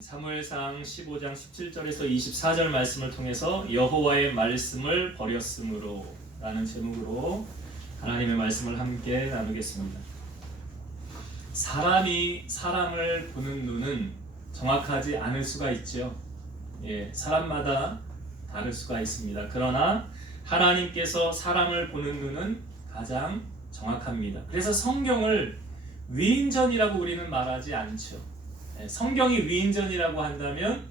사무엘상 15장 17절에서 24절 말씀을 통해서 여호와의 말씀을 버렸으므로 라는 제목으로 하나님의 말씀을 함께 나누겠습니다. 사람이 사람을 보는 눈은 정확하지 않을 수가 있죠. 사람마다 다를 수가 있습니다. 그러나 하나님께서 사람을 보는 눈은 가장 정확합니다. 그래서 성경을 위인전이라고 우리는 말하지 않죠. 성경이 위인전이라고 한다면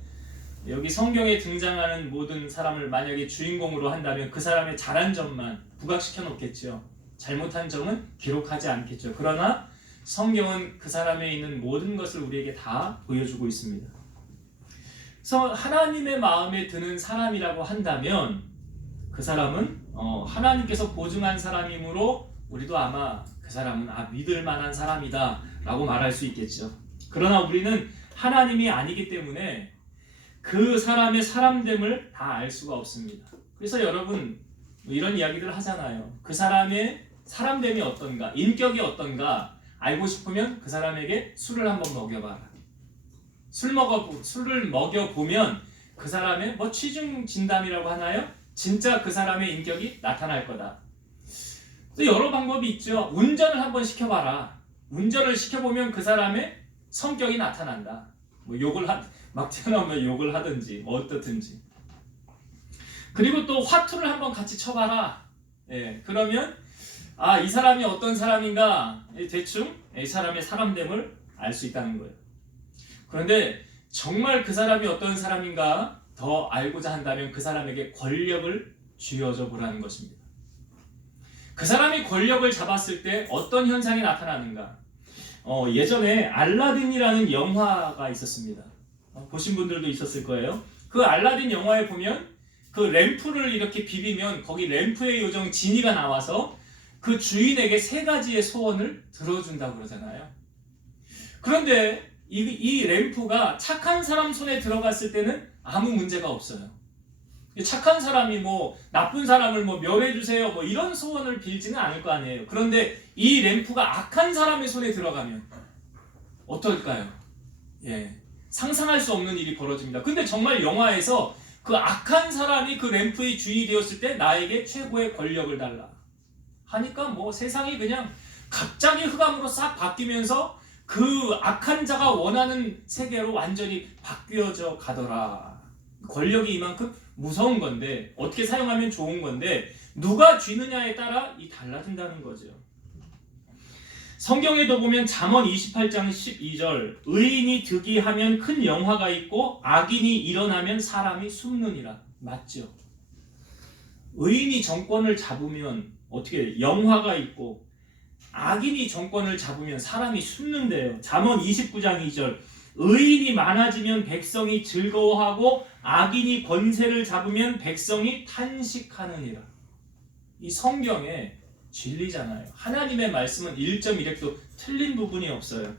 여기 성경에 등장하는 모든 사람을 만약에 주인공으로 한다면 그 사람의 잘한 점만 부각시켜 놓겠죠. 잘못한 점은 기록하지 않겠죠. 그러나 성경은 그 사람에 있는 모든 것을 우리에게 다 보여주고 있습니다. 그래서 하나님의 마음에 드는 사람이라고 한다면 그 사람은 하나님께서 보증한 사람이므로 우리도 아마 그 사람은 믿을 만한 사람이다 라고 말할 수 있겠죠. 그러나 우리는 하나님이 아니기 때문에 그 사람의 사람됨을 다 알 수가 없습니다. 그래서 여러분 이런 이야기들 하잖아요. 그 사람의 사람됨이 어떤가, 인격이 어떤가 알고 싶으면 그 사람에게 술을 한번 먹여봐라. 술을 먹여보면 그 사람의 취중 진담이라고 하나요? 진짜 그 사람의 인격이 나타날 거다. 또 여러 방법이 있죠. 운전을 한번 시켜봐라. 운전을 시켜보면 그 사람의 성격이 나타난다. 막 튀어나오면 욕을 하든지 어떻든지. 그리고 또 화투를 한번 같이 쳐봐라. 그러면 이 사람이 어떤 사람인가 대충 이 사람의 사람됨을 알 수 있다는 거예요. 그런데 정말 그 사람이 어떤 사람인가 더 알고자 한다면 그 사람에게 권력을 쥐어줘 보라는 것입니다. 그 사람이 권력을 잡았을 때 어떤 현상이 나타나는가? 예전에 알라딘이라는 영화가 있었습니다. 보신 분들도 있었을 거예요. 그 알라딘 영화에 보면 그 램프를 이렇게 비비면 거기 램프의 요정 지니가 나와서 그 주인에게 3가지의 소원을 들어준다고 그러잖아요. 그런데 이 램프가 착한 사람 손에 들어갔을 때는 아무 문제가 없어요. 착한 사람이 나쁜 사람을 멸해주세요 이런 소원을 빌지는 않을 거 아니에요. 그런데 이 램프가 악한 사람의 손에 들어가면 어떨까요? 상상할 수 없는 일이 벌어집니다. 근데 정말 영화에서 그 악한 사람이 그 램프의 주인이 되었을 때 나에게 최고의 권력을 달라 하니까 세상이 그냥 갑자기 흑암으로 싹 바뀌면서 그 악한 자가 원하는 세계로 완전히 바뀌어져 가더라. 권력이 이만큼 무서운 건데 어떻게 사용하면 좋은 건데 누가 쥐느냐에 따라 달라진다는 거죠. 성경에도 보면 잠언 28장 12절 의인이 득이하면 큰 영화가 있고 악인이 일어나면 사람이 숨느니라. 맞죠? 의인이 정권을 잡으면 어떻게 영화가 있고 악인이 정권을 잡으면 사람이 숨는데요. 잠언 29장 2절 의인이 많아지면 백성이 즐거워하고 악인이 권세를 잡으면 백성이 탄식하느니라. 이 성경의 진리잖아요. 하나님의 말씀은 1.1획도 틀린 부분이 없어요.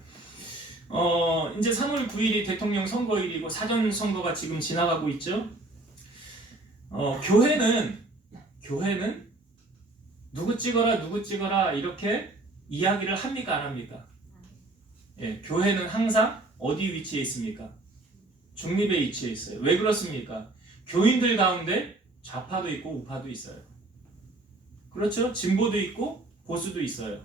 이제 3월 9일이 대통령 선거일이고 사전 선거가 지금 지나가고 있죠. 교회는 누구 찍어라 이렇게 이야기를 합니까 안 합니까? 교회는 항상 어디 위치해 있습니까? 중립에 위치해 있어요. 왜 그렇습니까? 교인들 가운데 좌파도 있고 우파도 있어요. 그렇죠? 진보도 있고 보수도 있어요.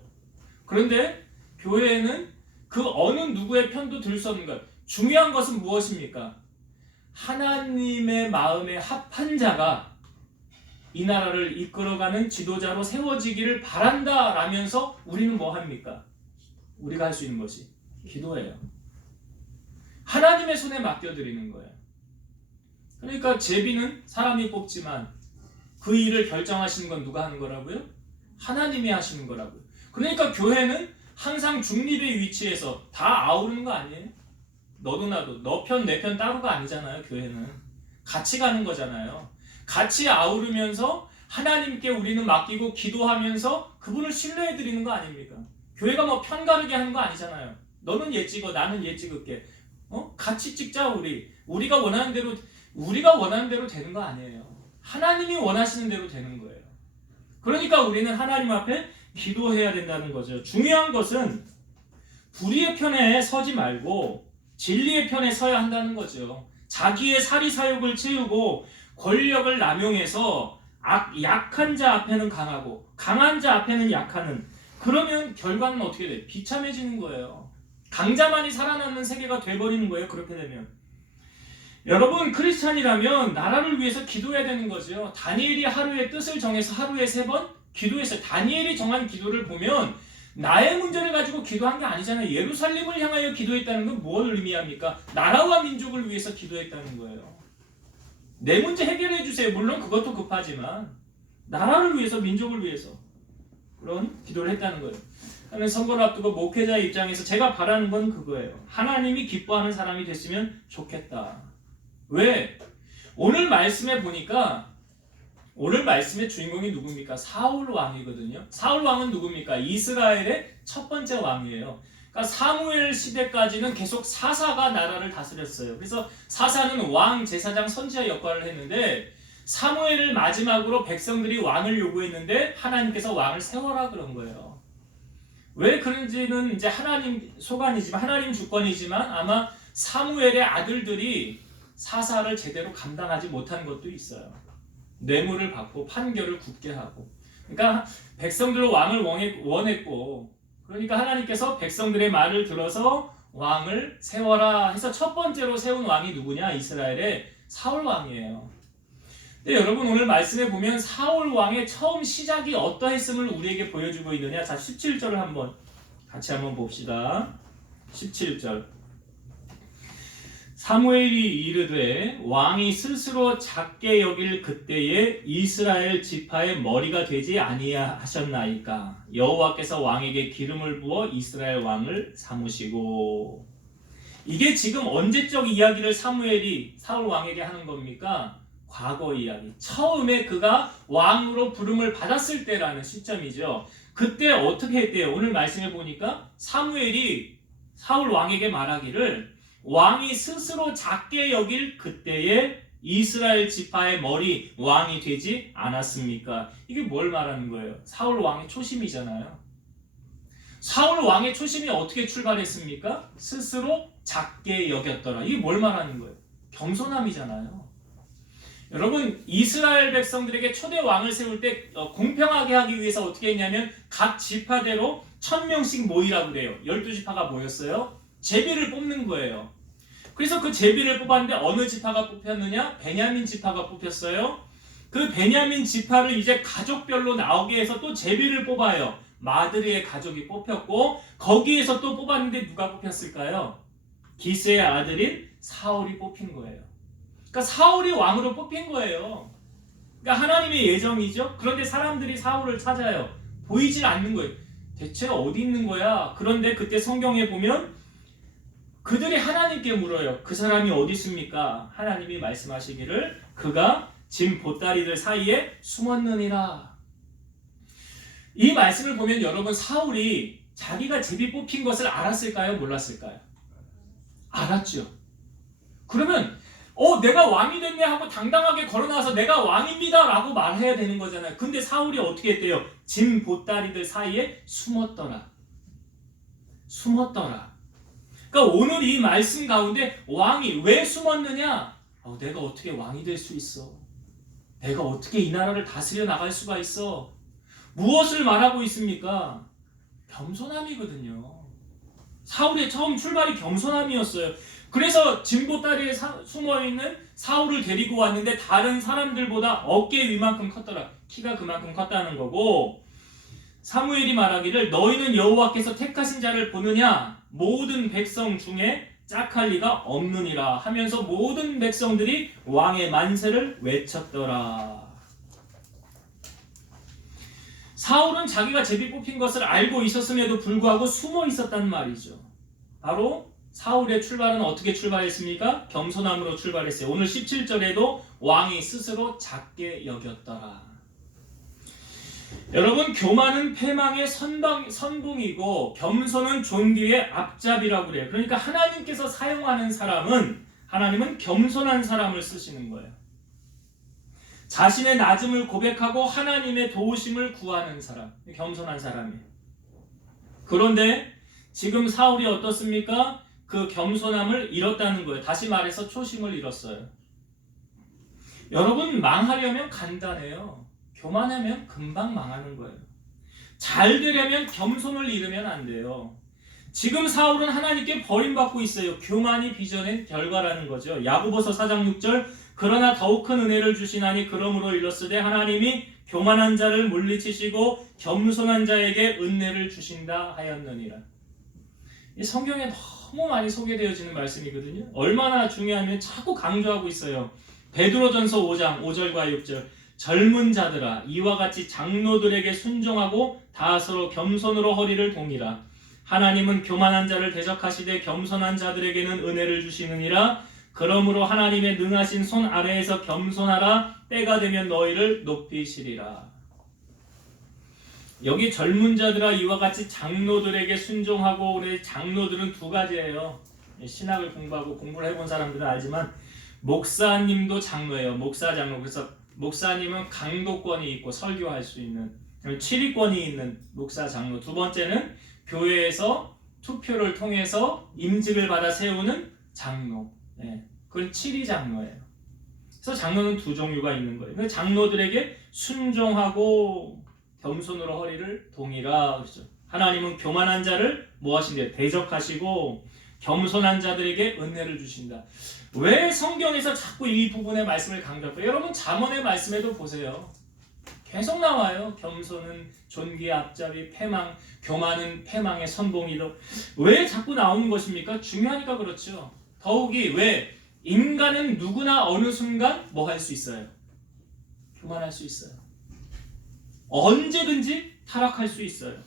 그런데 교회에는 그 어느 누구의 편도 들 수 없는 것. 중요한 것은 무엇입니까? 하나님의 마음에 합한 자가 이 나라를 이끌어가는 지도자로 세워지기를 바란다라면서 우리는 뭐 합니까? 우리가 할 수 있는 것이 기도예요. 하나님의 손에 맡겨드리는 거예요. 그러니까 제비는 사람이 뽑지만 그 일을 결정하시는 건 누가 하는 거라고요? 하나님이 하시는 거라고요. 그러니까 교회는 항상 중립의 위치에서 다 아우르는 거 아니에요? 너도 나도 너 편 내 편 따로가 아니잖아요. 교회는 같이 가는 거잖아요. 같이 아우르면서 하나님께 우리는 맡기고 기도하면서 그분을 신뢰해드리는 거 아닙니까? 교회가 편가르게 하는 거 아니잖아요. 너는 얘 찍어 나는 얘 찍을게. 같이 찍자 우리가 원하는 대로 되는 거 아니에요. 하나님이 원하시는 대로 되는 거예요. 그러니까 우리는 하나님 앞에 기도해야 된다는 거죠. 중요한 것은 불의의 편에 서지 말고 진리의 편에 서야 한다는 거죠. 자기의 사리사욕을 채우고 권력을 남용해서 약한 자 앞에는 강하고 강한 자 앞에는 약하는, 그러면 결과는 어떻게 돼? 비참해지는 거예요. 강자만이 살아남는 세계가 돼버리는 거예요. 그렇게 되면 여러분, 크리스찬이라면 나라를 위해서 기도해야 되는 거죠. 다니엘이 하루에 뜻을 정해서 하루에 3번 기도했어요. 다니엘이 정한 기도를 보면 나의 문제를 가지고 기도한 게 아니잖아요. 예루살렘을 향하여 기도했다는 건 뭘 의미합니까? 나라와 민족을 위해서 기도했다는 거예요. 내 문제 해결해 주세요. 물론 그것도 급하지만 나라를 위해서, 민족을 위해서 그런 기도를 했다는 거예요. 하는 선거를 앞두고 목회자 입장에서 제가 바라는 건 그거예요. 하나님이 기뻐하는 사람이 됐으면 좋겠다. 왜? 오늘 말씀에 보니까 오늘 말씀의 주인공이 누굽니까? 사울 왕이거든요. 사울 왕은 누굽니까? 이스라엘의 첫 번째 왕이에요. 그러니까 사무엘 시대까지는 계속 사사가 나라를 다스렸어요. 그래서 사사는 왕, 제사장, 선지자 역할을 했는데 사무엘을 마지막으로 백성들이 왕을 요구했는데 하나님께서 왕을 세워라 그런 거예요. 왜 그런지는 이제 하나님 소관이지만, 하나님 주권이지만 아마 사무엘의 아들들이 사사를 제대로 감당하지 못한 것도 있어요. 뇌물을 받고 판결을 굳게 하고. 그러니까 백성들로 왕을 원했고, 그러니까 하나님께서 백성들의 말을 들어서 왕을 세워라 해서 첫 번째로 세운 왕이 누구냐? 이스라엘의 사울 왕이에요. 근데 여러분, 오늘 말씀에 보면 사울 왕의 처음 시작이 어떠했음을 우리에게 보여주고 있느냐? 자, 17절을 같이 한번 봅시다. 17절. 사무엘이 이르되 왕이 스스로 작게 여길 그때에 이스라엘 지파의 머리가 되지 아니하셨나이까. 여호와께서 왕에게 기름을 부어 이스라엘 왕을 삼으시고. 이게 지금 언제적 이야기를 사무엘이 사울 왕에게 하는 겁니까? 과거 이야기. 처음에 그가 왕으로 부름을 받았을 때라는 시점이죠. 그때 어떻게 했대요? 오늘 말씀해 보니까 사무엘이 사울 왕에게 말하기를 왕이 스스로 작게 여길 그때에 이스라엘 지파의 머리 왕이 되지 않았습니까? 이게 뭘 말하는 거예요? 사울 왕의 초심이잖아요. 사울 왕의 초심이 어떻게 출발했습니까? 스스로 작게 여겼더라. 이게 뭘 말하는 거예요? 겸손함이잖아요. 여러분, 이스라엘 백성들에게 초대 왕을 세울 때 공평하게 하기 위해서 어떻게 했냐면 각 지파대로 1000명씩 모이라고 그래요. 12지파가 모였어요. 제비를 뽑는 거예요. 그래서 그 제비를 뽑았는데 어느 지파가 뽑혔느냐? 베냐민 지파가 뽑혔어요. 그 베냐민 지파를 이제 가족별로 나오게 해서 또 제비를 뽑아요. 마드리의 가족이 뽑혔고 거기에서 또 뽑았는데 누가 뽑혔을까요? 기스의 아들인 사울이 뽑힌 거예요. 그러니까 사울이 왕으로 뽑힌 거예요. 그러니까 하나님의 예정이죠. 그런데 사람들이 사울을 찾아요. 보이질 않는 거예요. 대체 어디 있는 거야? 그런데 그때 성경에 보면 그들이 하나님께 물어요. 그 사람이 어디 있습니까? 하나님이 말씀하시기를 그가 짐 보따리들 사이에 숨었느니라. 이 말씀을 보면 여러분, 사울이 자기가 제비 뽑힌 것을 알았을까요? 몰랐을까요? 알았죠. 그러면 내가 왕이 됐네 하고 당당하게 걸어나와서 내가 왕입니다 라고 말해야 되는 거잖아요. 근데 사울이 어떻게 했대요? 짐 보따리들 사이에 숨었더라. 그러니까 오늘 이 말씀 가운데 왕이 왜 숨었느냐? 내가 어떻게 왕이 될 수 있어? 내가 어떻게 이 나라를 다스려 나갈 수가 있어? 무엇을 말하고 있습니까? 겸손함이거든요. 사울의 처음 출발이 겸손함이었어요. 그래서 진보다리에 숨어있는 사울을 데리고 왔는데 다른 사람들보다 어깨 위만큼 컸더라. 키가 그만큼 컸다는 거고, 사무엘이 말하기를 너희는 여호와께서 택하신 자를 보느냐? 모든 백성 중에 짝할 리가 없느니라 하면서 모든 백성들이 왕의 만세를 외쳤더라. 사울은 자기가 제비 뽑힌 것을 알고 있었음에도 불구하고 숨어 있었단 말이죠. 바로 사울의 출발은 어떻게 출발했습니까? 겸손함으로 출발했어요. 오늘 17절에도 왕이 스스로 작게 여겼더라. 여러분, 교만은 패망의 선봉이고 겸손은 존귀의 앞잡이라고 그래요. 그러니까 하나님께서 사용하는 사람은, 하나님은 겸손한 사람을 쓰시는 거예요. 자신의 낮음을 고백하고 하나님의 도우심을 구하는 사람, 겸손한 사람이에요. 그런데 지금 사울이 어떻습니까? 그 겸손함을 잃었다는 거예요. 다시 말해서 초심을 잃었어요. 여러분, 망하려면 간단해요. 교만하면 금방 망하는 거예요. 잘 되려면 겸손을 잃으면 안 돼요. 지금 사울은 하나님께 버림받고 있어요. 교만이 빚어낸 결과라는 거죠. 야고보서 4장 6절 그러나 더욱 큰 은혜를 주시나니 그러므로 일렀으되 하나님이 교만한 자를 물리치시고 겸손한 자에게 은혜를 주신다 하였느니라. 이 성경에 너무 많이 소개되어지는 말씀이거든요. 얼마나 중요하면 자꾸 강조하고 있어요. 베드로전서 5장 5절과 6절 젊은 자들아 이와 같이 장로들에게 순종하고 다 서로 겸손으로 허리를 동이라. 하나님은 교만한 자를 대적하시되 겸손한 자들에게는 은혜를 주시느니라. 그러므로 하나님의 능하신 손 아래에서 겸손하라. 때가 되면 너희를 높이시리라. 여기 젊은 자들아 이와 같이 장로들에게 순종하고, 우리 장로들은 두 가지예요. 신학을 공부하고 공부를 해본 사람들은 알지만 목사님도 장로예요. 목사 장로. 그래서 목사님은 강도권이 있고 설교할 수 있는, 치리권이 있는 목사 장로. 두 번째는 교회에서 투표를 통해서 임직을 받아 세우는 장로. 그건 치리 장로예요. 그래서 장로는 두 종류가 있는 거예요. 장로들에게 순종하고 겸손으로 허리를 동이라 그러죠. 하나님은 교만한 자를 뭐 하신대요? 대적하시고 겸손한 자들에게 은혜를 주신다. 왜 성경에서 자꾸 이 부분의 말씀을 강조할까요? 여러분 잠언의 말씀에도 보세요. 계속 나와요. 겸손은 존귀의 앞잡이, 패망, 교만은 패망의 선봉이다. 왜 자꾸 나오는 것입니까? 중요하니까 그렇죠. 더욱이 왜? 인간은 누구나 어느 순간 뭐 할 수 있어요? 교만할 수 있어요. 언제든지 타락할 수 있어요.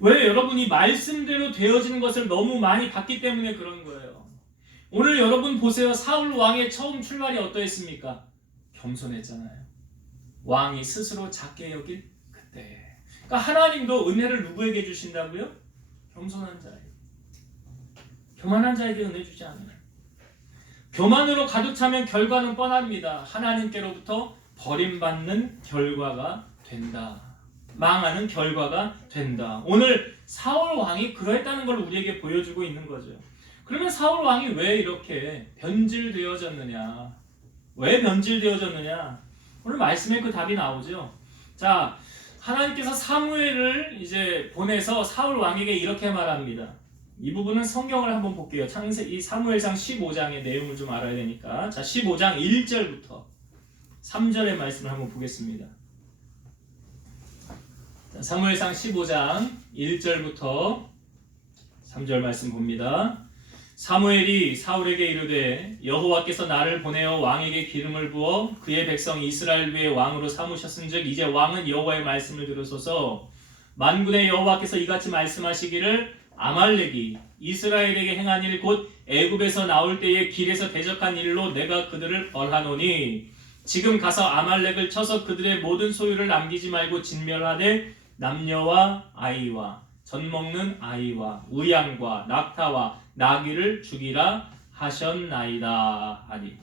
왜? 여러분이 말씀대로 되어지는 것을 너무 많이 봤기 때문에 그런 거예요. 오늘 여러분 보세요. 사울 왕의 처음 출발이 어떠했습니까? 겸손했잖아요. 왕이 스스로 작게 여길 그때. 그러니까 하나님도 은혜를 누구에게 주신다고요? 겸손한 자에게. 교만한 자에게 은혜 주지 않아요. 교만으로 가득 차면 결과는 뻔합니다. 하나님께로부터 버림받는 결과가 된다. 망하는 결과가 된다. 오늘 사울 왕이 그러했다는 걸 우리에게 보여주고 있는 거죠. 그러면 사울 왕이 왜 이렇게 변질되어졌느냐? 왜 변질되어졌느냐? 오늘 말씀에 그 답이 나오죠. 자, 하나님께서 사무엘을 이제 보내서 사울 왕에게 이렇게 말합니다. 이 부분은 성경을 한번 볼게요. 이 사무엘상 15장의 내용을 좀 알아야 되니까. 자, 15장 1절부터 3절의 말씀을 한번 보겠습니다. 자, 사무엘상 15장 1절부터 3절 말씀 봅니다. 사무엘이 사울에게 이르되 여호와께서 나를 보내어 왕에게 기름을 부어 그의 백성 이스라엘 위에 왕으로 삼으셨은즉 이제 왕은 여호와의 말씀을 들으소서. 만군의 여호와께서 이같이 말씀하시기를 아말렉이 이스라엘에게 행한 일 곧 애굽에서 나올 때에 길에서 대적한 일로 내가 그들을 벌하노니 지금 가서 아말렉을 쳐서 그들의 모든 소유를 남기지 말고 진멸하되 남녀와 아이와 젖먹는 아이와 우양과 낙타와 나귀를 죽이라 하셨나이다 하니.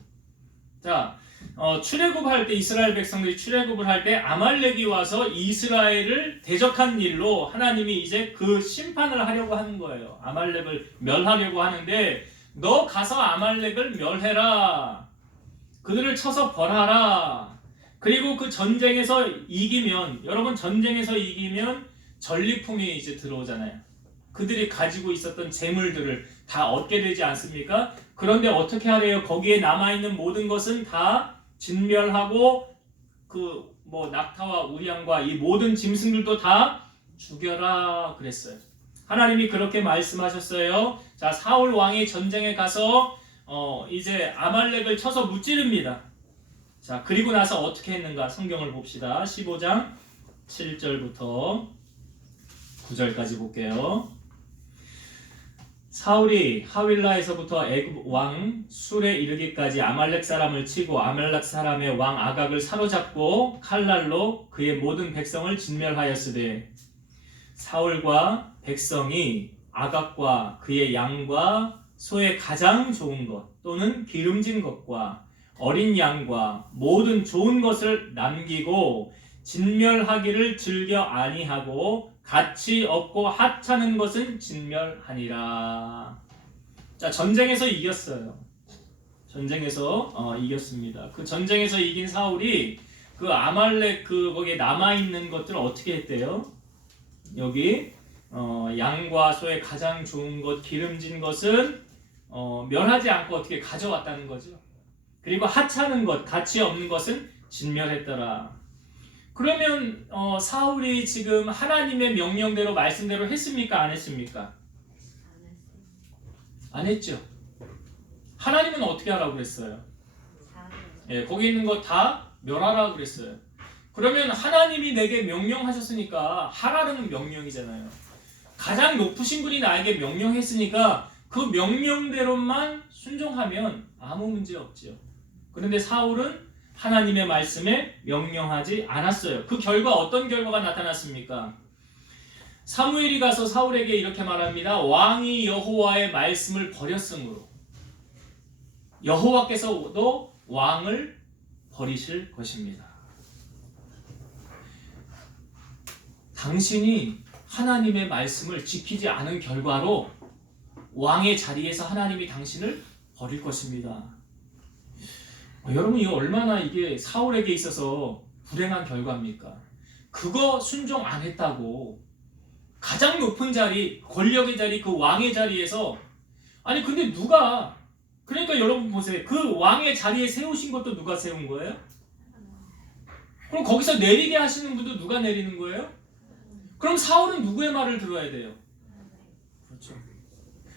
자, 출애굽할 때 이스라엘 백성들이 출애굽을 할 때 아말렉이 와서 이스라엘을 대적한 일로 하나님이 이제 그 심판을 하려고 하는 거예요. 아말렉을 멸하려고 하는데 너 가서 아말렉을 멸해라. 그들을 쳐서 벌하라. 그리고 그 전쟁에서 이기면, 여러분 전쟁에서 이기면 전리품이 이제 들어오잖아요. 그들이 가지고 있었던 재물들을 다 얻게 되지 않습니까? 그런데 어떻게 하래요? 거기에 남아있는 모든 것은 다 진멸하고 그 뭐 낙타와 우양과 이 모든 짐승들도 다 죽여라 그랬어요. 하나님이 그렇게 말씀하셨어요. 자, 사울 왕이 전쟁에 가서 이제 아말렉을 쳐서 무찌릅니다. 자, 그리고 나서 어떻게 했는가 성경을 봅시다. 15장 7절부터 9절까지 볼게요. 사울이 하윌라에서부터 애굽 왕 술에 이르기까지 아말렉 사람을 치고 아말렉 사람의 왕 아각을 사로잡고 칼날로 그의 모든 백성을 진멸하였으되 사울과 백성이 아각과 그의 양과 소의 가장 좋은 것 또는 기름진 것과 어린 양과 모든 좋은 것을 남기고 진멸하기를 즐겨 아니하고 가치 없고 하찮은 것은 진멸하니라. 자, 전쟁에서 이겼어요. 전쟁에서 이겼습니다. 그 전쟁에서 이긴 사울이 그 아말렉 거기에 남아 있는 것들을 어떻게 했대요? 여기 양과 소의 가장 좋은 것, 기름진 것은 멸하지 않고 어떻게 가져왔다는 거죠. 그리고 하찮은 것, 가치 없는 것은 진멸했더라. 그러면 사울이 지금 하나님의 명령대로 말씀대로 했습니까? 안 했습니까? 안 했죠. 하나님은 어떻게 하라고 그랬어요? 예, 거기 있는 거 다 멸하라고 그랬어요. 그러면 하나님이 내게 명령하셨으니까 하라는 명령이잖아요. 가장 높으신 분이 나에게 명령했으니까 그 명령대로만 순종하면 아무 문제 없지요. 그런데 사울은 하나님의 말씀에 명령하지 않았어요. 그 결과 어떤 결과가 나타났습니까? 사무엘이 가서 사울에게 이렇게 말합니다. 왕이 여호와의 말씀을 버렸으므로 여호와께서도 왕을 버리실 것입니다. 당신이 하나님의 말씀을 지키지 않은 결과로 왕의 자리에서 하나님이 당신을 버릴 것입니다. 여러분, 이거 얼마나 이게 사울에게 있어서 불행한 결과입니까? 그거 순종 안 했다고 가장 높은 자리, 권력의 자리, 그 왕의 자리에서 아니 근데 누가 그러니까 여러분 보세요. 그 왕의 자리에 세우신 것도 누가 세운 거예요? 그럼 거기서 내리게 하시는 분도 누가 내리는 거예요? 그럼 사울은 누구의 말을 들어야 돼요? 그렇죠.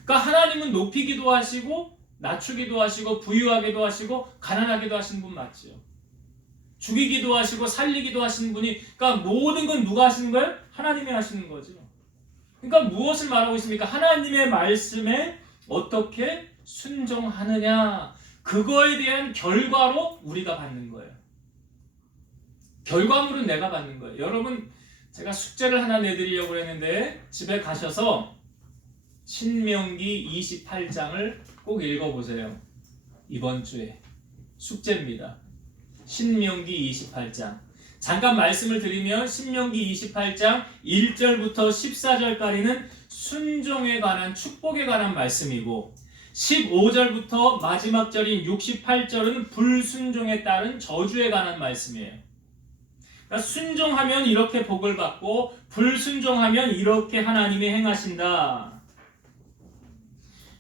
그러니까 하나님은 높이기도 하시고 낮추기도 하시고 부유하게도 하시고 가난하게도 하시는 분 맞죠? 죽이기도 하시고 살리기도 하시는 분이 그러니까 모든 건 누가 하시는 거예요? 하나님이 하시는 거죠. 그러니까 무엇을 말하고 있습니까? 하나님의 말씀에 어떻게 순종하느냐 그거에 대한 결과로 우리가 받는 거예요. 결과물은 내가 받는 거예요. 여러분 제가 숙제를 하나 내드리려고 했는데 집에 가셔서 신명기 28장을 꼭 읽어보세요. 이번 주에 숙제입니다. 신명기 28장 잠깐 말씀을 드리면 신명기 28장 1절부터 14절까지는 순종에 관한 축복에 관한 말씀이고 15절부터 마지막 절인 68절은 불순종에 따른 저주에 관한 말씀이에요. 그러니까 순종하면 이렇게 복을 받고 불순종하면 이렇게 하나님이 행하신다.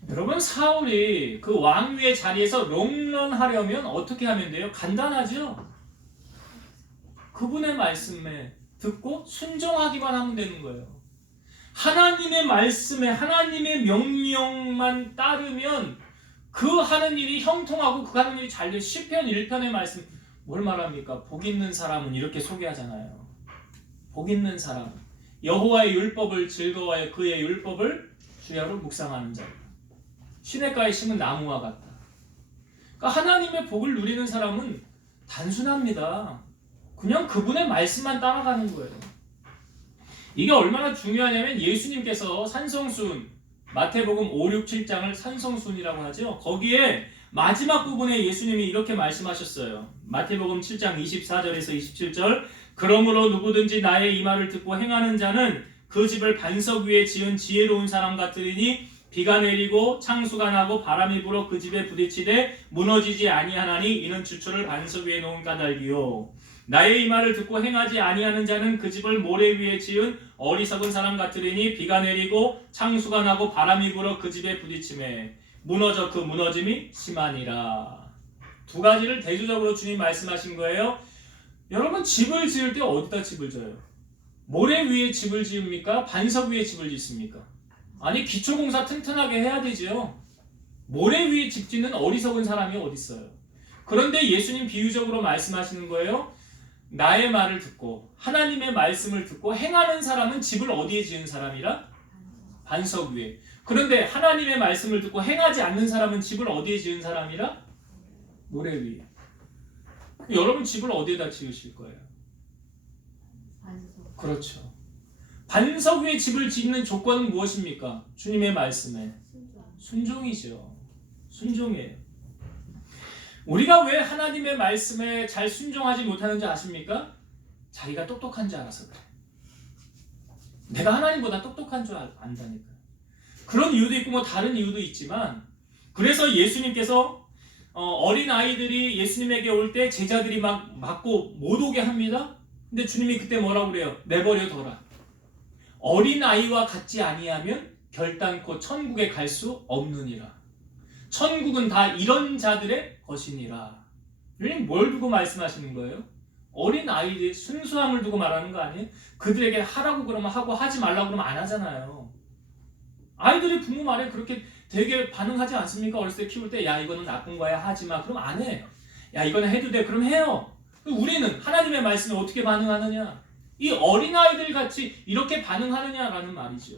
여러분 사울이 그 왕위의 자리에서 롱런하려면 어떻게 하면 돼요? 간단하죠? 그분의 말씀에 듣고 순종하기만 하면 되는 거예요. 하나님의 말씀에 하나님의 명령만 따르면 그 하는 일이 형통하고 그 하는 일이 잘 돼요. 시편 1편의 말씀 뭘 말합니까? 복 있는 사람은 이렇게 소개하잖아요. 복 있는 사람 여호와의 율법을 즐거워하여 그의 율법을 주야로 묵상하는 자다. 시냇가에 심은 나무와 같다. 그러니까 하나님의 복을 누리는 사람은 단순합니다. 그냥 그분의 말씀만 따라가는 거예요. 이게 얼마나 중요하냐면 예수님께서 산성순 마태복음 5, 6, 7장을 산성순이라고 하죠. 거기에 마지막 부분에 예수님이 이렇게 말씀하셨어요. 마태복음 7장 24절에서 27절 그러므로 누구든지 나의 이 말을 듣고 행하는 자는 그 집을 반석 위에 지은 지혜로운 사람 같으리니 비가 내리고 창수가 나고 바람이 불어 그 집에 부딪히되 무너지지 아니하나니 이는 주초를 반석 위에 놓은 까닭이요 나의 이 말을 듣고 행하지 아니하는 자는 그 집을 모래 위에 지은 어리석은 사람 같으리니 비가 내리고 창수가 나고 바람이 불어 그 집에 부딪히매 무너져 그 무너짐이 심하니라. 두 가지를 대조적으로 주님 말씀하신 거예요. 여러분 집을 지을 때 어디다 집을 져요? 모래 위에 집을 지읍니까? 반석 위에 집을 짓습니까? 아니 기초공사 튼튼하게 해야 되죠. 모래 위에 집 짓는 어리석은 사람이 어디 있어요? 그런데 예수님 비유적으로 말씀하시는 거예요. 나의 말을 듣고 하나님의 말씀을 듣고 행하는 사람은 집을 어디에 지은 사람이라? 반석 위에. 그런데 하나님의 말씀을 듣고 행하지 않는 사람은 집을 어디에 지은 사람이라? 모래 위에. 여러분 집을 어디에다 지으실 거예요? 반석. 그렇죠. 반석 위에 집을 짓는 조건은 무엇입니까? 주님의 말씀에 순종이죠. 순종이에요. 우리가 왜 하나님의 말씀에 잘 순종하지 못하는지 아십니까? 자기가 똑똑한 줄 알아서 그래. 내가 하나님보다 똑똑한 줄 안다니까요. 그런 이유도 있고 뭐 다른 이유도 있지만, 그래서 예수님께서 어린 아이들이 예수님에게 올 때 제자들이 막 막고 못 오게 합니다. 근데 주님이 그때 뭐라고 그래요? 내버려 둬라. 어린 아이와 같지 아니하면 결단코 천국에 갈 수 없느니라. 천국은 다 이런 자들의 것이니라. 여러분 뭘 두고 말씀하시는 거예요? 어린 아이들 순수함을 두고 말하는 거 아니에요? 그들에게 하라고 그러면 하고 하지 말라고 그러면 안 하잖아요. 아이들이 부모 말에 그렇게 되게 반응하지 않습니까? 어렸을 때 키울 때 야 이거는 나쁜 거야 하지 마. 그럼 안 해. 야 이거는 해도 돼. 그럼 해요. 우리는 하나님의 말씀에 어떻게 반응하느냐? 이 어린아이들 같이 이렇게 반응하느냐라는 말이죠.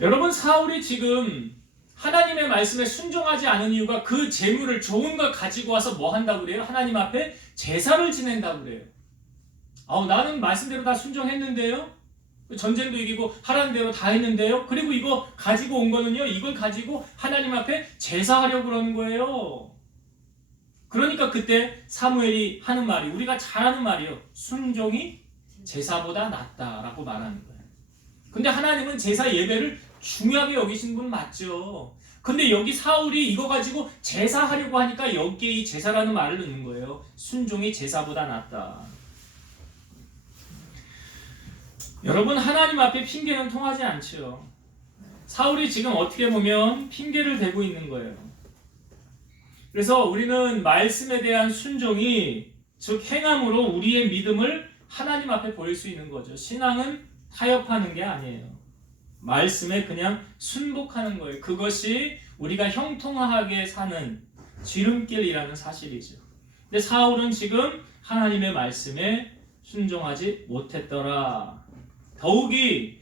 여러분 사울이 지금 하나님의 말씀에 순종하지 않은 이유가 그 재물을 좋은 걸 가지고 와서 뭐 한다고 그래요? 하나님 앞에 제사를 지낸다고 그래요. 나는 말씀대로 다 순종했는데요. 전쟁도 이기고 하라는 대로 다 했는데요. 그리고 이거 가지고 온 거는요. 이걸 가지고 하나님 앞에 제사하려고 그러는 거예요. 그러니까 그때 사무엘이 하는 말이 우리가 잘 아는 말이에요. 순종이 제사보다 낫다라고 말하는 거예요. 근데 하나님은 제사 예배를 중요하게 여기신 분 맞죠. 근데 여기 사울이 이거 가지고 제사하려고 하니까 여기에 이 제사라는 말을 넣는 거예요. 순종이 제사보다 낫다. 여러분 하나님 앞에 핑계는 통하지 않죠. 사울이 지금 어떻게 보면 핑계를 대고 있는 거예요. 그래서 우리는 말씀에 대한 순종이 즉 행함으로 우리의 믿음을 하나님 앞에 보일 수 있는 거죠. 신앙은 타협하는 게 아니에요. 말씀에 그냥 순복하는 거예요. 그것이 우리가 형통하게 사는 지름길이라는 사실이죠. 근데 사울은 지금 하나님의 말씀에 순종하지 못했더라. 더욱이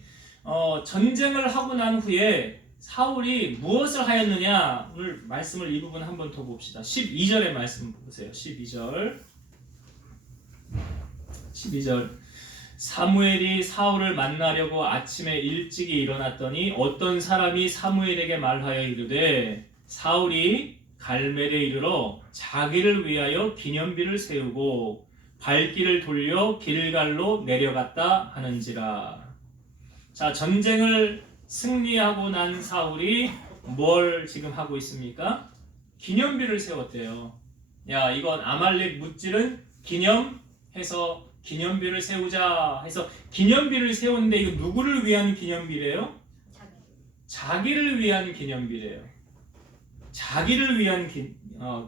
전쟁을 하고 난 후에 사울이 무엇을 하였느냐 오늘 말씀을 이 부분 한번 더 봅시다. 12절의 말씀 보세요. 12절 사무엘이 사울을 만나려고 아침에 일찍이 일어났더니 어떤 사람이 사무엘에게 말하여 이르되 사울이 갈멜에 이르러 자기를 위하여 기념비를 세우고 발길을 돌려 길갈로 내려갔다 하는지라. 자, 전쟁을 승리하고 난 사울이 뭘 지금 하고 있습니까? 기념비를 세웠대요. 야, 이건 아말렉 무찌른 기념해서 기념비를 세우자 해서 기념비를 세우는데 이거 누구를 위한 기념비래요? 자기를 위한 기념비래요. 자기를 위한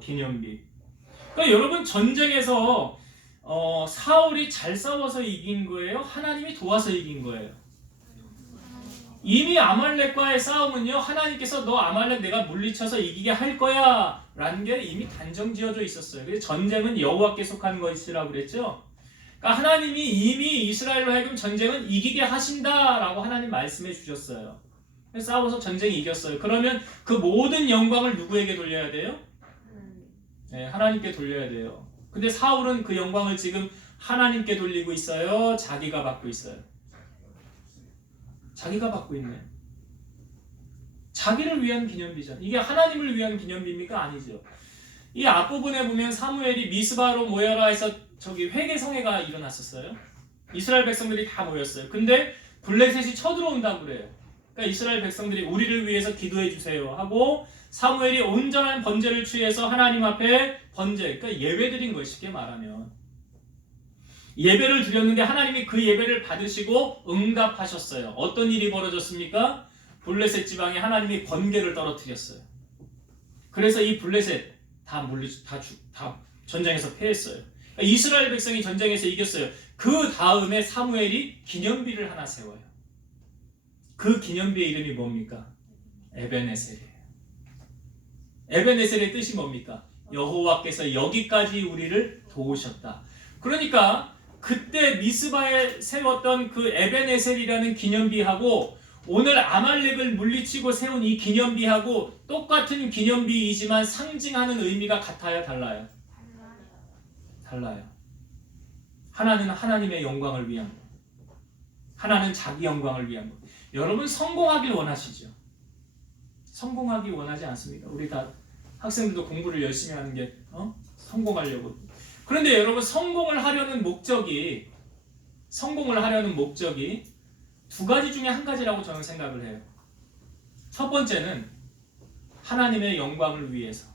기념비. 그러니까 여러분 전쟁에서 사울이 잘 싸워서 이긴 거예요? 하나님이 도와서 이긴 거예요? 이미 아말렉과의 싸움은요, 하나님께서 너 아말렉 내가 물리쳐서 이기게 할 거야 라는 게 이미 단정지어져 있었어요. 그래서 전쟁은 여호와께 속한 것이라고 그랬죠. 그러니까 하나님이 이미 이스라엘로 하여금 전쟁은 이기게 하신다라고 하나님 말씀해 주셨어요. 그래서 싸워서 전쟁이 이겼어요. 그러면 그 모든 영광을 누구에게 돌려야 돼요? 네, 하나님께 돌려야 돼요. 근데 사울은 그 영광을 지금 하나님께 돌리고 있어요? 자기가 받고 있어요? 자기가 받고 있네. 자기를 위한 기념비잖아. 이게 하나님을 위한 기념비입니까? 아니죠. 이 앞부분에 보면 사무엘이 미스바로 모여라 해서 저기 회개성회가 일어났었어요. 이스라엘 백성들이 다 모였어요. 근데 블레셋이 쳐들어온다고 그래요. 그러니까 이스라엘 백성들이 우리를 위해서 기도해 주세요 하고 사무엘이 온전한 번제를 취해서 하나님 앞에 번제, 그러니까 예배 드린 거예요. 쉽게 말하면. 예배를 드렸는데 하나님이 그 예배를 받으시고 응답하셨어요. 어떤 일이 벌어졌습니까? 블레셋 지방에 하나님이 번개를 떨어뜨렸어요. 그래서 이 블레셋 다 전쟁에서 패했어요. 그러니까 이스라엘 백성이 전쟁에서 이겼어요. 그 다음에 사무엘이 기념비를 하나 세워요. 그 기념비의 이름이 뭡니까? 에벤에셀이에요. 에벤에셀의 뜻이 뭡니까? 여호와께서 여기까지 우리를 도우셨다. 그러니까 그때 미스바에 세웠던 그 에벤에셀이라는 기념비하고 오늘 아말렉을 물리치고 세운 이 기념비하고 똑같은 기념비이지만 상징하는 의미가 같아요? 달라요? 달라요. 하나는 하나님의 영광을 위한 것, 하나는 자기 영광을 위한 것. 여러분 성공하길 원하시죠? 성공하길 원하지 않습니까? 우리 다 학생들도 공부를 열심히 하는 게 성공하려고. 그런데 여러분 성공을 하려는 목적이 성공을 하려는 목적이 두 가지 중에 한 가지라고 저는 생각을 해요. 첫 번째는 하나님의 영광을 위해서.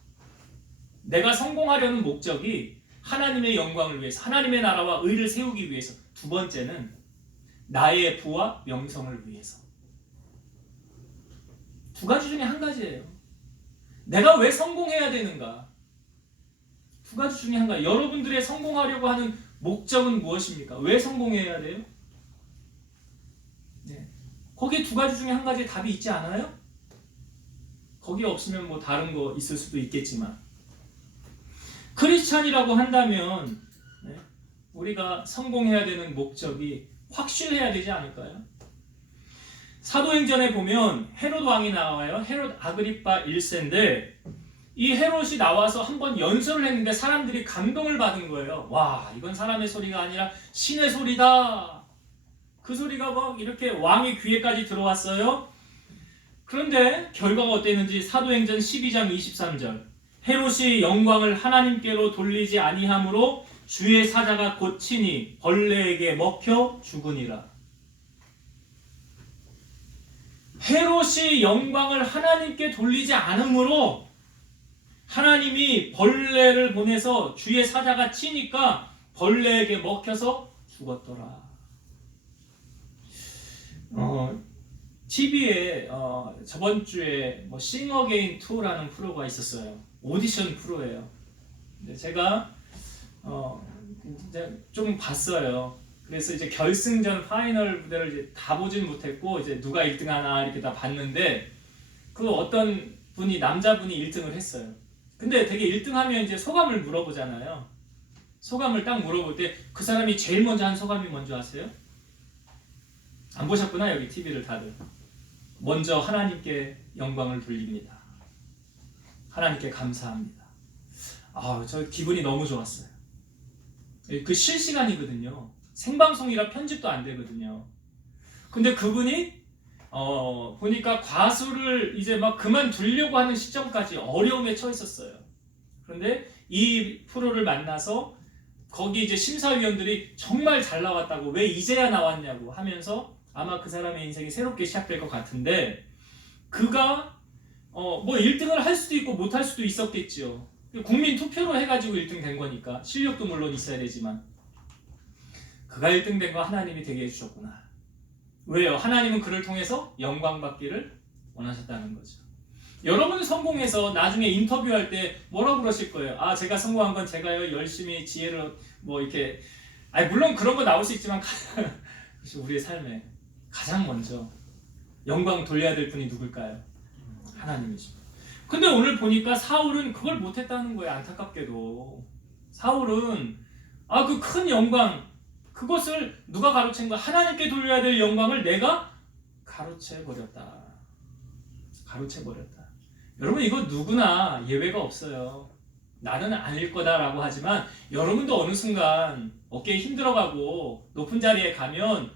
내가 성공하려는 목적이 하나님의 영광을 위해서, 하나님의 나라와 의를 세우기 위해서. 두 번째는 나의 부와 명성을 위해서. 두 가지 중에 한 가지예요. 내가 왜 성공해야 되는가? 두 가지 중에 한 가지. 여러분들의 성공하려고 하는 목적은 무엇입니까? 왜 성공해야 돼요? 네. 거기에 두 가지 중에 한 가지의 답이 있지 않아요? 거기 없으면 뭐 다른 거 있을 수도 있겠지만, 크리스찬이라고 한다면 우리가 성공해야 되는 목적이 확실해야 되지 않을까요? 사도행전에 보면 헤롯 왕이 나와요. 헤롯 아그리파 1세인데 이 헤롯이 나와서 한번 연설을 했는데 사람들이 감동을 받은 거예요. 와, 이건 사람의 소리가 아니라 신의 소리다. 그 소리가 막 이렇게 왕의 귀에까지 들어왔어요. 그런데 결과가 어땠는지 사도행전 12장 23절. 헤롯이 영광을 하나님께로 돌리지 아니함으로 주의 사자가 곧 친히 벌레에게 먹혀 죽으니라. 헤롯이 영광을 하나님께 돌리지 않으므로 하나님이 벌레를 보내서 주의 사자가 치니까 벌레에게 먹혀서 죽었더라. TV에 저번 주에 싱 어게인 2라는 프로가 있었어요. 오디션 프로예요. 근데 제가 이제 좀 봤어요. 그래서 이제 결승전 파이널 무대를 이제 다 보진 못했고 이제 누가 1등하나 이렇게 다 봤는데 그 어떤 분이 남자분이 1등을 했어요. 근데 되게 1등하면 이제 소감을 물어보잖아요. 소감을 딱 물어볼 때 그 사람이 제일 먼저 한 소감이 뭔지 아세요? 안 보셨구나 여기 TV를 다들. 먼저 하나님께 영광을 돌립니다. 하나님께 감사합니다. 저 기분이 너무 좋았어요. 그 실시간이거든요. 생방송이라 편집도 안 되거든요. 근데 그분이 보니까 과수를 이제 막 그만두려고 하는 시점까지 어려움에 처했었어요. 그런데 이 프로를 만나서 거기 이제 심사위원들이 정말 잘 나왔다고, 왜 이제야 나왔냐고 하면서 아마 그 사람의 인생이 새롭게 시작될 것 같은데, 그가 뭐 1등을 할 수도 있고 못 할 수도 있었겠지요. 국민 투표로 해가지고 1등 된 거니까 실력도 물론 있어야 되지만 그가 1등 된 거 하나님이 되게 해주셨구나. 왜요? 하나님은 그를 통해서 영광 받기를 원하셨다는 거죠. 여러분 성공해서 나중에 인터뷰할 때 뭐라고 그러실 거예요? 제가 성공한 건 제가요 열심히 지혜를 뭐 이렇게, 물론 그런 거 나올 수 있지만 우리의 삶에 가장 먼저 영광 돌려야 될 분이 누굴까요? 하나님이죠. 근데 오늘 보니까 사울은 그걸 못했다는 거예요. 안타깝게도 사울은 그 큰 영광, 그것을 누가 가로챈 거야? 하나님께 돌려야 될 영광을 내가 가로채버렸다. 여러분 이거 누구나 예외가 없어요. 나는 아닐 거다라고 하지만 여러분도 어느 순간 어깨에 힘들어가고 높은 자리에 가면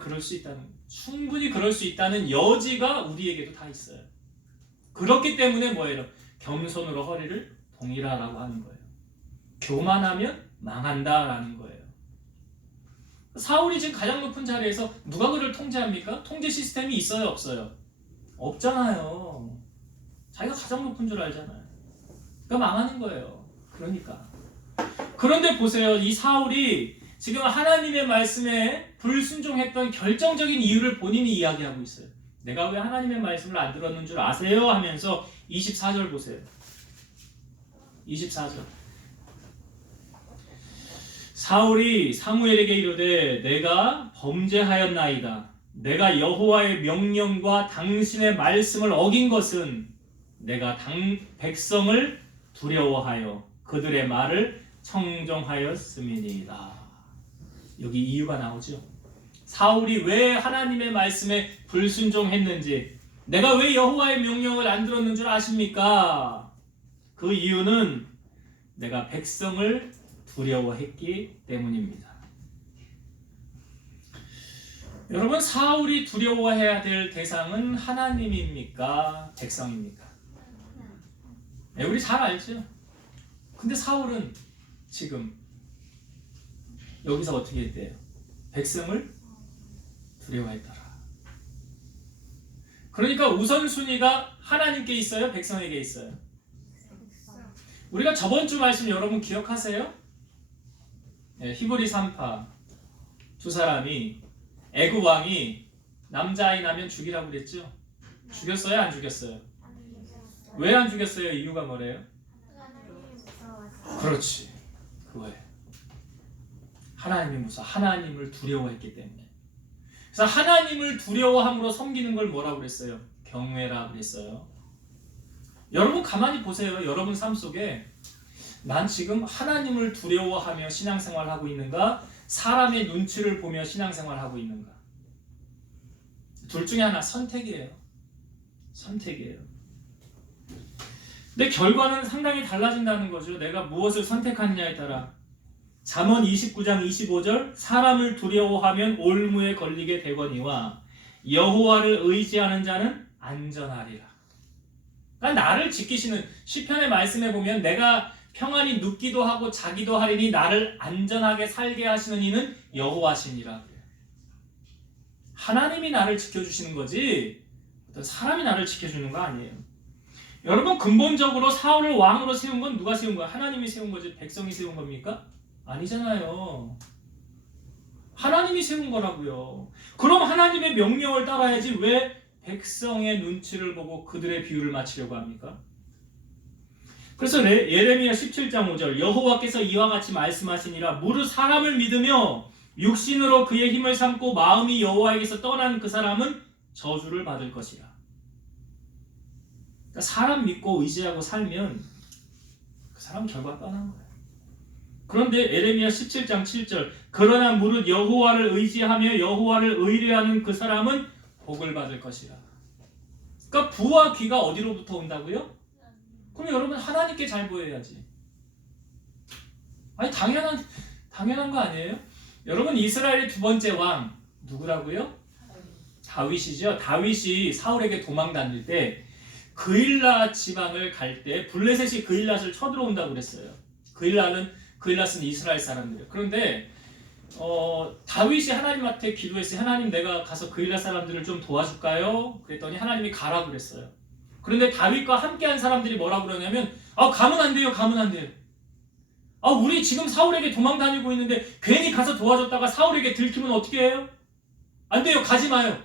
그럴 수 있다는, 충분히 그럴 수 있다는 여지가 우리에게도 다 있어요. 그렇기 때문에 뭐예요? 겸손으로 허리를 동이라라고 하는 거예요. 교만하면 망한다라는 거예요. 사울이 지금 가장 높은 자리에서 누가 그를 통제합니까? 통제 시스템이 있어요, 없어요? 없잖아요. 자기가 가장 높은 줄 알잖아요. 그러니까 망하는 거예요. 그런데 보세요. 이 사울이 지금 하나님의 말씀에 불순종했던 결정적인 이유를 본인이 이야기하고 있어요. 내가 왜 하나님의 말씀을 안 들었는 줄 아세요? 하면서 24절 보세요. 24절. 사울이 사무엘에게 이르되 내가 범죄하였나이다. 내가 여호와의 명령과 당신의 말씀을 어긴 것은 내가 백성을 두려워하여 그들의 말을 청종하였음이니이다. 여기 이유가 나오죠. 사울이 왜 하나님의 말씀에 불순종했는지, 내가 왜 여호와의 명령을 안 들었는 줄 아십니까? 그 이유는 내가 백성을 두려워했기 때문입니다. 여러분, 사울이 두려워해야 될 대상은 하나님입니까? 백성입니까? 네, 우리 잘 알죠? 근데 사울은 지금 여기서 어떻게 했대요? 백성을 두려워했더라. 그러니까 우선순위가 하나님께 있어요? 백성에게 있어요? 우리가 저번 주 말씀 여러분 기억하세요? 히브리 3파 두 사람이 애굽 왕이 남자아이 나면 죽이라고 그랬죠? 죽였어요? 안 죽였어요? 왜 안 죽였어요? 이유가 뭐래요? 그렇지, 그거예요. 하나님이 무서워, 하나님을 두려워했기 때문에. 그래서 하나님을 두려워함으로 섬기는 걸 뭐라고 그랬어요? 경외라 그랬어요. 여러분 가만히 보세요. 여러분 삶 속에 난 지금 하나님을 두려워하며 신앙생활하고 있는가? 사람의 눈치를 보며 신앙생활하고 있는가? 둘 중에 하나. 선택이에요. 선택이에요. 근데 결과는 상당히 달라진다는 거죠. 내가 무엇을 선택하느냐에 따라. 잠언 29장 25절 사람을 두려워하면 올무에 걸리게 되거니와 여호와를 의지하는 자는 안전하리라. 그러니까 나를 지키시는 시편의 말씀에 보면 내가 평안히 눕기도 하고 자기도 하리니 나를 안전하게 살게 하시는 이는 여호와시니라. 하나님이 나를 지켜주시는 거지 어떤 사람이 나를 지켜주는 거 아니에요. 여러분 근본적으로 사울을 왕으로 세운 건 누가 세운 거야? 하나님이 세운 거지 백성이 세운 겁니까? 아니잖아요. 하나님이 세운 거라고요. 그럼 하나님의 명령을 따라야지 왜 백성의 눈치를 보고 그들의 비유를 맞추려고 합니까? 그래서 예레미야 17장 5절 여호와께서 이와 같이 말씀하시니라 무릇 사람을 믿으며 육신으로 그의 힘을 삼고 마음이 여호와에게서 떠난 그 사람은 저주를 받을 것이라. 그러니까 사람 믿고 의지하고 살면 그 사람 결과 떠난 거예요. 그런데 예레미야 17장 7절 그러나 무릇 여호와를 의지하며 여호와를 의뢰하는 그 사람은 복을 받을 것이라. 그러니까 부와 귀가 어디로부터 온다고요? 그럼 여러분 하나님께 잘 보여야지. 아니 당연한 거 아니에요? 여러분 이스라엘의 두 번째 왕 누구라고요? 다윗이죠. 다윗이 사울에게 도망 다닐 때 그일라 지방을 갈 때 블레셋이 그일랏을 쳐들어온다고 그랬어요. 그일랏은 이스라엘 사람들이에요. 그런데 다윗이 하나님한테 기도했어요. 하나님 내가 가서 그일랏 사람들을 좀 도와줄까요? 그랬더니 하나님이 가라고 그랬어요. 그런데 다윗과 함께한 사람들이 뭐라고 그러냐면 가면 안 돼요. 가면 안 돼요. 우리 지금 사울에게 도망 다니고 있는데 괜히 가서 도와줬다가 사울에게 들키면 어떻게 해요? 안 돼요. 가지 마요.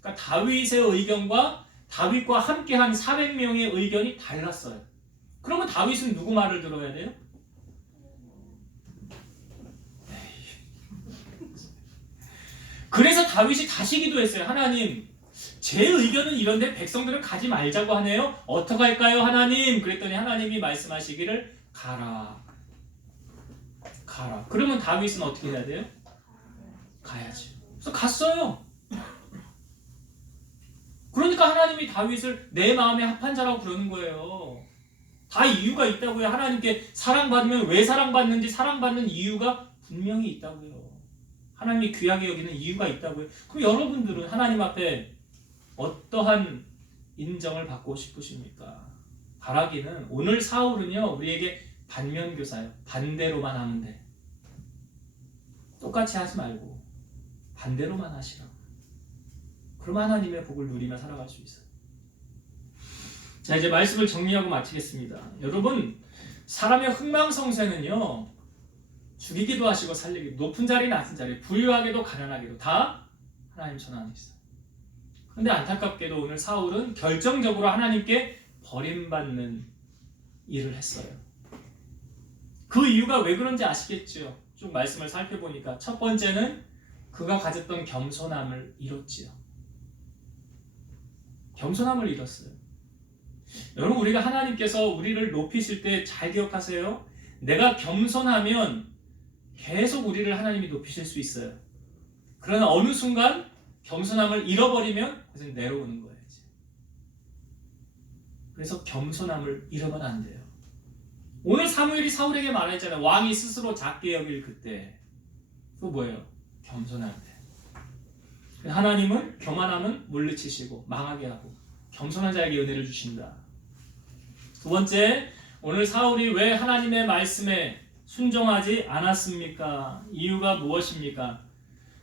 그러니까 다윗의 의견과 다윗과 함께한 400명의 의견이 달랐어요. 그러면 다윗은 누구 말을 들어야 돼요? 그래서 다윗이 다시 기도했어요. 하나님 제 의견은 이런데 백성들은 가지 말자고 하네요. 어떻게 할까요 하나님? 그랬더니 하나님이 말씀하시기를 가라. 그러면 다윗은 어떻게 해야 돼요? 가야지. 그래서 갔어요. 그러니까 하나님이 다윗을 내 마음에 합한 자라고 부르는 거예요. 다 이유가 있다고요. 하나님께 사랑받으면 왜 사랑받는지 사랑받는 이유가 분명히 있다고요. 하나님이 귀하게 여기는 이유가 있다고요. 그럼 여러분들은 하나님 앞에 어떠한 인정을 받고 싶으십니까? 바라기는 오늘 사울은요 우리에게 반면교사예요. 반대로만 하면 돼. 똑같이 하지 말고 반대로만 하시라고. 그럼 하나님의 복을 누리며 살아갈 수 있어요. 자 이제 말씀을 정리하고 마치겠습니다. 여러분 사람의 흥망성쇠는요 죽이기도 하시고 살리기도 높은 자리 낮은 자리 부유하게도 가난하게도 다 하나님 손 안에 있어요. 그런데 안타깝게도 오늘 사울은 결정적으로 하나님께 버림받는 일을 했어요. 그 이유가 왜 그런지 아시겠죠? 쭉 말씀을 살펴보니까 첫 번째는 그가 가졌던 겸손함을 잃었지요. 겸손함을 잃었어요. 여러분 우리가 하나님께서 우리를 높이실 때 잘 기억하세요. 내가 겸손하면 계속 우리를 하나님이 높이실 수 있어요. 그러나 어느 순간 겸손함을 잃어버리면 그것은 내려오는 거예요. 그래서 겸손함을 잃으면 안 돼요. 오늘 사무엘이 사울에게 말했잖아요. 왕이 스스로 작게 여길 그때. 그거 뭐예요? 겸손할 때. 하나님은 교만함은 물리치시고 망하게 하고 겸손한 자에게 은혜를 주신다. 두 번째, 오늘 사울이 왜 하나님의 말씀에 순종하지 않았습니까? 이유가 무엇입니까?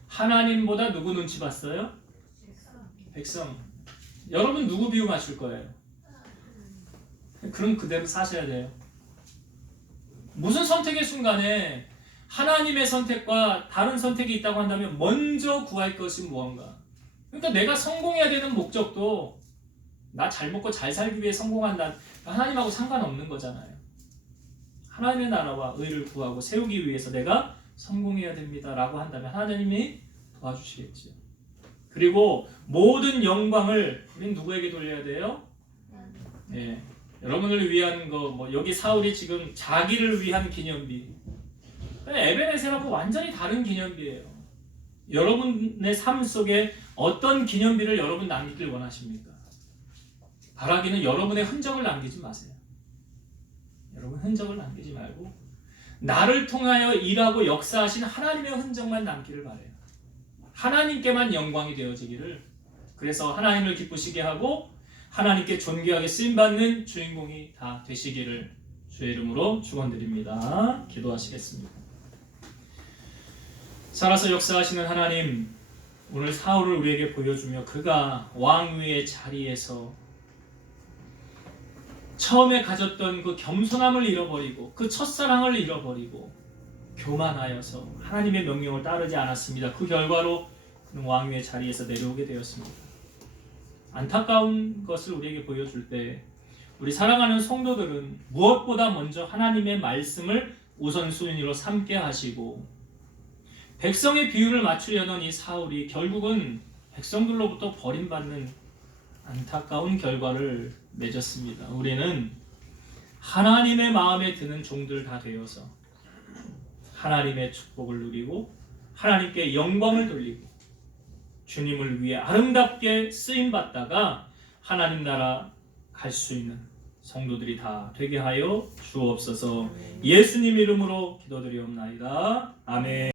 하나님보다 누구 눈치 봤어요? 백성. 여러분 누구 비유 맞출 거예요? 그럼 그대로 사셔야 돼요. 무슨 선택의 순간에 하나님의 선택과 다른 선택이 있다고 한다면 먼저 구할 것이 무언가. 그러니까 내가 성공해야 되는 목적도 나 잘 먹고 잘 살기 위해 성공한다. 하나님하고 상관없는 거잖아요. 하나님의 나라와 의를 구하고 세우기 위해서 내가 성공해야 됩니다 라고 한다면 하나님이 도와주시겠지요. 그리고 모든 영광을 우린 누구에게 돌려야 돼요? 예, 여러분을 위한 거, 뭐 여기 사울이 지금 자기를 위한 기념비, 에베네셀하고 완전히 다른 기념비예요. 여러분의 삶 속에 어떤 기념비를 여러분 남기길 원하십니까? 바라기는 여러분의 흔적을 남기지 마세요. 여러분 흔적을 남기지 말고 나를 통하여 일하고 역사하신 하나님의 흔적만 남기를 바래요. 하나님께만 영광이 되어지기를, 그래서 하나님을 기쁘시게 하고 하나님께 존귀하게 쓰임받는 주인공이 다 되시기를 주의 이름으로 축원드립니다. 기도하시겠습니다. 살아서 역사하시는 하나님, 오늘 사울을 우리에게 보여주며 그가 왕위의 자리에서 처음에 가졌던 그 겸손함을 잃어버리고 그 첫사랑을 잃어버리고 교만하여서 하나님의 명령을 따르지 않았습니다. 그 결과로 그는 왕위의 자리에서 내려오게 되었습니다. 안타까운 것을 우리에게 보여줄 때 우리 사랑하는 성도들은 무엇보다 먼저 하나님의 말씀을 우선순위로 삼게 하시고, 백성의 비율을 맞추려던 이 사울이 결국은 백성들로부터 버림받는 안타까운 결과를 맺었습니다. 우리는 하나님의 마음에 드는 종들 다 되어서 하나님의 축복을 누리고 하나님께 영광을 돌리고 주님을 위해 아름답게 쓰임받다가 하나님 나라 갈 수 있는 성도들이 다 되게 하여 주옵소서. 예수님 이름으로 기도드리옵나이다. 아멘.